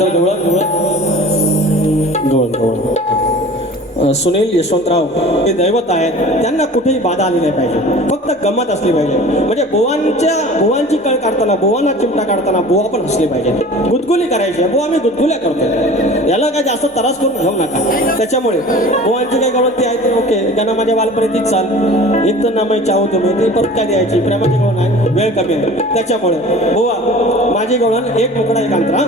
त्यानंतर सुनील यशवंतराव हे दैवत आहेत, त्यांना कुठेही बाधा आली नाही पाहिजे, फक्त गंमत असली पाहिजे. म्हणजे बुवांची कळ काढताना, बुवांना चिमटा काढताना बुवा पण हसली पाहिजे, गुदगुली करायची. बुवा आम्ही गुदगुल्या करतो, याला काय जास्त त्रास करून घेऊ नका. त्याच्यामुळे बुवांची काही गवळण ती आहे ते ओके, ज्यांना माझ्या बालपणीच चाल एक तर नामाई चाहू तुम्ही ती परत काय द्यायची, प्रेमाची गवळण आहे, वेळ कमी आहे. त्याच्यामुळे बुवा माझी गवळण एक मुकडा एक अंतरा.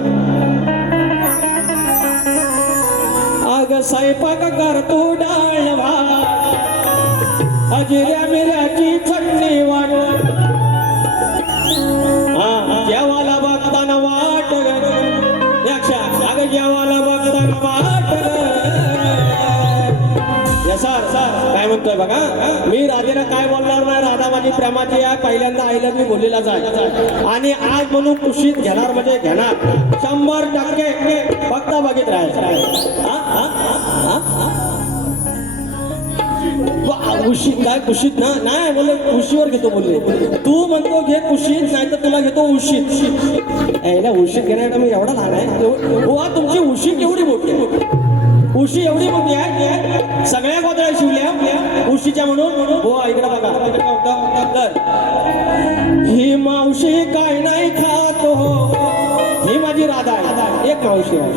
अग स्वयंपाक करतो डाळ भात, जिऱ्या मिऱ्याची चटणी वाट, जेवाला बघताना वाट अग जेवाला बघताना वाट. सर काय म्हणतोय बघा, मी राधेला काय बोलणार नाही, राधा माझी प्रेमाची आहे, पहिल्यांदा आईला मी बोललेला जाय आणि आज म्हणून कुशीत घेणार म्हणजे घेणार 100%. फक्त बघित राहायचं. कुशीत काय कुशीत ना नाही बोलले, कुशीवर घेतो बोलले. तू म्हणतो घे कुशीत, नाही तर तुला घेतो उशीत. उशीत घेण्यासाठी मी एवढा लहान आहे. बुवा तुमची उशी केवढी मोठी, उशी एवढी मोठी आहे, सगळ्या गोदळ्या शिवल्या उशीच्या म्हणून. बुवा इकडे बघा, तर ही मावशी काय नाही खात हो, ही माझी राधा आहे, एक मावशी आहे.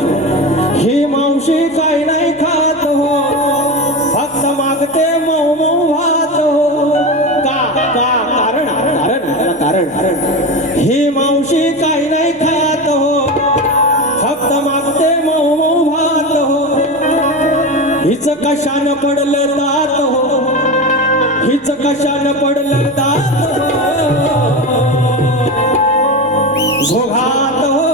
ही मावशी काय नाही खात हो, फक्त मागते मऊ मऊ भात हो. कारण कारण कारण ही मावशी काय नाही खात हो, फक्त मागते मऊ मऊ भात हो. हिच कशानं पडलं दात हो, हिच कशानं पडलं दात हो, झोघात हो.